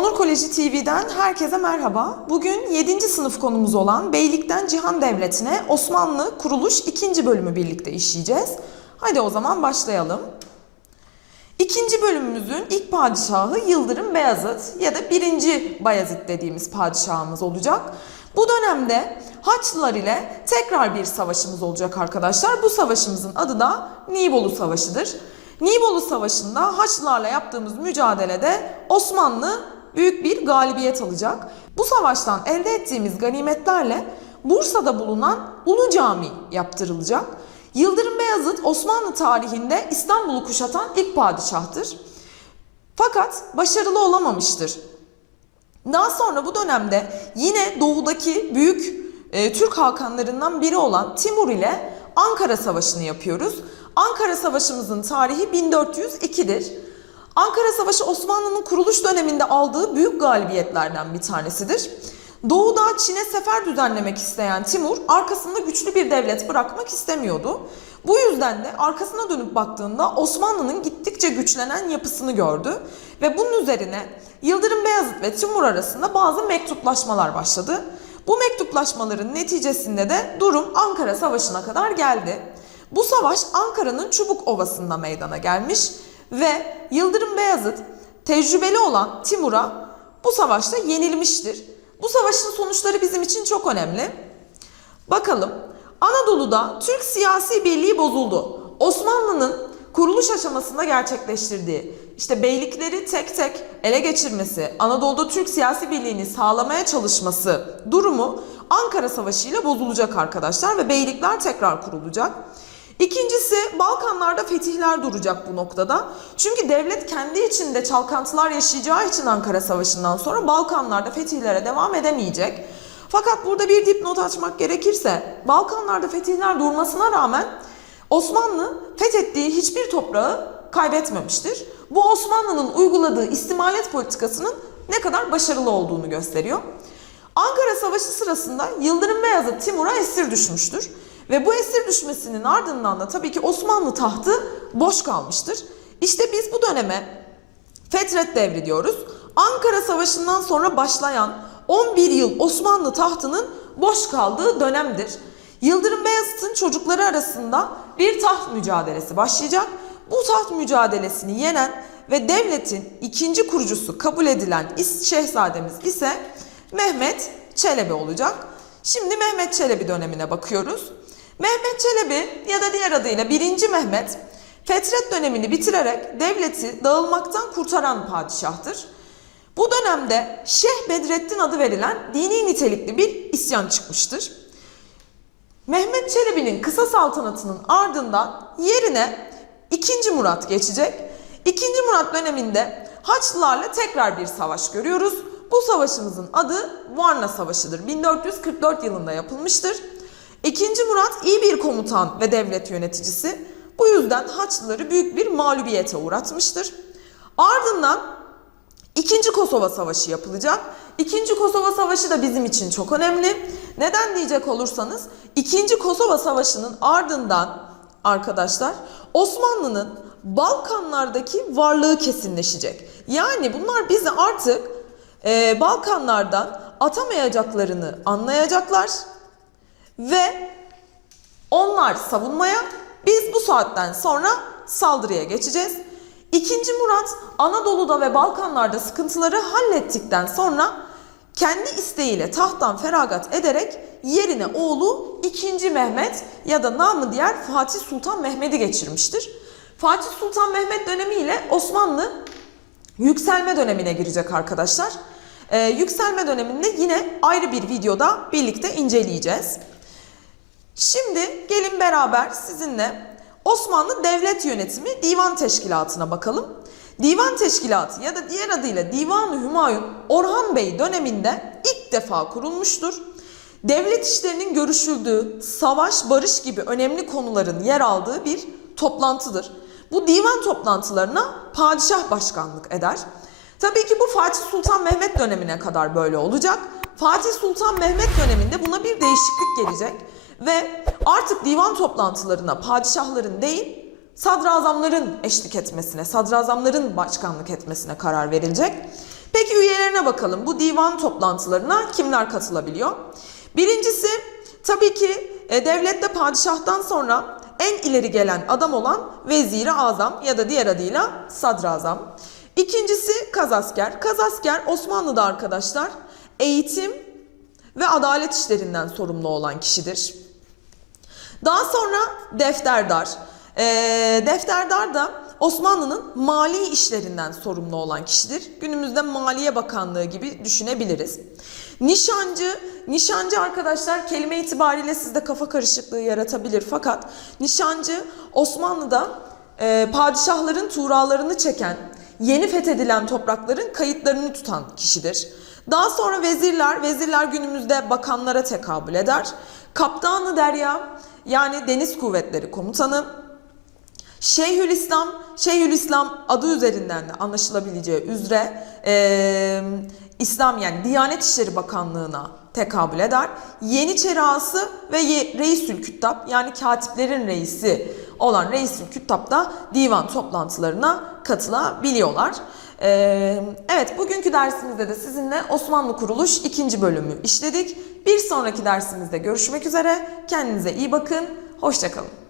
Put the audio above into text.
Onur Koleji TV'den herkese merhaba. Bugün 7. sınıf konumuz olan Beylikten Cihan Devleti'ne Osmanlı Kuruluş 2. bölümü birlikte işleyeceğiz. Haydi o zaman başlayalım. İkinci bölümümüzün ilk padişahı Yıldırım Beyazıt ya da 1. Bayezid dediğimiz padişahımız olacak. Bu dönemde Haçlılar ile tekrar bir savaşımız olacak arkadaşlar. Bu savaşımızın adı da Nibolu Savaşı'dır. Nibolu Savaşı'nda Haçlılarla yaptığımız mücadelede Osmanlı büyük bir galibiyet alacak. Bu savaştan elde ettiğimiz ganimetlerle Bursa'da bulunan Ulu Cami yaptırılacak. Yıldırım Beyazıt Osmanlı tarihinde İstanbul'u kuşatan ilk padişahtır. Fakat başarılı olamamıştır. Daha sonra bu dönemde yine doğudaki büyük e, Türk hakanlarından biri olan Timur ile Ankara Savaşı'nı yapıyoruz. Ankara Savaşımızın tarihi 1402'dir. Ankara Savaşı Osmanlı'nın kuruluş döneminde aldığı büyük galibiyetlerden bir tanesidir. Doğuda Çin'e sefer düzenlemek isteyen Timur arkasında güçlü bir devlet bırakmak istemiyordu. Bu yüzden de arkasına dönüp baktığında Osmanlı'nın gittikçe güçlenen yapısını gördü ve bunun üzerine Yıldırım Beyazıt ve Timur arasında bazı mektuplaşmalar başladı. Bu mektuplaşmaların neticesinde de durum Ankara Savaşı'na kadar geldi. Bu savaş Ankara'nın Çubuk Ovası'nda meydana gelmiş ve Yıldırım Beyazıt tecrübeli olan Timur'a bu savaşta yenilmiştir. Bu savaşın sonuçları bizim için çok önemli. Bakalım. Anadolu'da Türk siyasi birliği bozuldu. Osmanlı'nın kuruluş aşamasında gerçekleştirdiği işte beylikleri tek tek ele geçirmesi, Anadolu'da Türk siyasi birliğini sağlamaya çalışması durumu Ankara Savaşı ile bozulacak arkadaşlar ve beylikler tekrar kurulacak. İkincisi Balkanlarda fetihler duracak bu noktada. Çünkü devlet kendi içinde çalkantılar yaşayacağı için Ankara Savaşı'ndan sonra Balkanlarda fetihlere devam edemeyecek. Fakat burada bir dipnot açmak gerekirse Balkanlarda fetihler durmasına rağmen Osmanlı fethettiği hiçbir toprağı kaybetmemiştir. Bu Osmanlı'nın uyguladığı istimalet politikasının ne kadar başarılı olduğunu gösteriyor. Ankara Savaşı sırasında Yıldırım Beyazıt Timur'a esir düşmüştür. Ve bu esir düşmesinin ardından da tabii ki Osmanlı tahtı boş kalmıştır. İşte biz bu döneme Fetret devri diyoruz. Ankara Savaşı'ndan sonra başlayan 11 yıl Osmanlı tahtının boş kaldığı dönemdir. Yıldırım Beyazıt'ın çocukları arasında bir taht mücadelesi başlayacak. Bu taht mücadelesini yenen ve devletin ikinci kurucusu kabul edilen şehzademiz ise Mehmet Çelebi olacak. Şimdi Mehmet Çelebi dönemine bakıyoruz. Mehmet Çelebi ya da diğer adıyla 1. Mehmet Fetret dönemini bitirerek devleti dağılmaktan kurtaran padişahtır. Bu dönemde Şeyh Bedrettin adı verilen dini nitelikli bir isyan çıkmıştır. Mehmet Çelebi'nin kısa saltanatının ardından yerine 2. Murat geçecek. 2. Murat döneminde Haçlılarla tekrar bir savaş görüyoruz. Bu savaşımızın adı Varna Savaşı'dır. 1444 yılında yapılmıştır. İkinci Murat iyi bir komutan ve devlet yöneticisi. Bu yüzden Haçlıları büyük bir mağlubiyete uğratmıştır. Ardından İkinci Kosova Savaşı yapılacak. İkinci Kosova Savaşı da bizim için çok önemli. Neden diyecek olursanız İkinci Kosova Savaşı'nın ardından arkadaşlar Osmanlı'nın Balkanlardaki varlığı kesinleşecek. Yani bunlar bizi artık e, Balkanlardan atamayacaklarını anlayacaklar ve onlar savunmaya biz bu saatten sonra saldırıya geçeceğiz. İkinci Murat Anadolu'da ve Balkanlarda sıkıntıları hallettikten sonra kendi isteğiyle tahttan feragat ederek yerine oğlu 2. Mehmet ya da namı diğer Fatih Sultan Mehmet'i geçirmiştir. Fatih Sultan Mehmet dönemiyle Osmanlı yükselme dönemine girecek arkadaşlar. Ee, yükselme döneminde yine ayrı bir videoda birlikte inceleyeceğiz. Şimdi gelin beraber sizinle Osmanlı Devlet Yönetimi Divan Teşkilatı'na bakalım. Divan Teşkilatı ya da diğer adıyla Divan-ı Hümayun Orhan Bey döneminde ilk defa kurulmuştur. Devlet işlerinin görüşüldüğü, savaş, barış gibi önemli konuların yer aldığı bir toplantıdır. Bu divan toplantılarına padişah başkanlık eder. Tabii ki bu Fatih Sultan Mehmet dönemine kadar böyle olacak. Fatih Sultan Mehmet döneminde buna bir değişiklik gelecek ve artık divan toplantılarına padişahların değil sadrazamların eşlik etmesine, sadrazamların başkanlık etmesine karar verilecek. Peki üyelerine bakalım. Bu divan toplantılarına kimler katılabiliyor? Birincisi tabii ki e, devlette padişahtan sonra en ileri gelen adam olan veziri azam ya da diğer adıyla sadrazam. İkincisi kazasker. Kazasker Osmanlı'da arkadaşlar eğitim ve adalet işlerinden sorumlu olan kişidir. Daha sonra defterdar. Ee, defterdar da Osmanlı'nın mali işlerinden sorumlu olan kişidir. Günümüzde Maliye Bakanlığı gibi düşünebiliriz. Nişancı, nişancı arkadaşlar kelime itibariyle sizde kafa karışıklığı yaratabilir. Fakat nişancı Osmanlı'da e, padişahların tuğralarını çeken, yeni fethedilen toprakların kayıtlarını tutan kişidir. Daha sonra vezirler, vezirler günümüzde bakanlara tekabül eder. Kaptanı derya yani deniz kuvvetleri komutanı. Şeyhülislam, Şeyhülislam adı üzerinden de anlaşılabileceği üzere eee, İslam yani Diyanet İşleri Bakanlığı'na tekabül eder. Yeniçeri Ağası ve Reisül Küttab yani katiplerin reisi olan Reisül Küttab da divan toplantılarına katılabiliyorlar. Ee, evet bugünkü dersimizde de sizinle Osmanlı Kuruluş 2. bölümü işledik. Bir sonraki dersimizde görüşmek üzere. Kendinize iyi bakın. Hoşçakalın.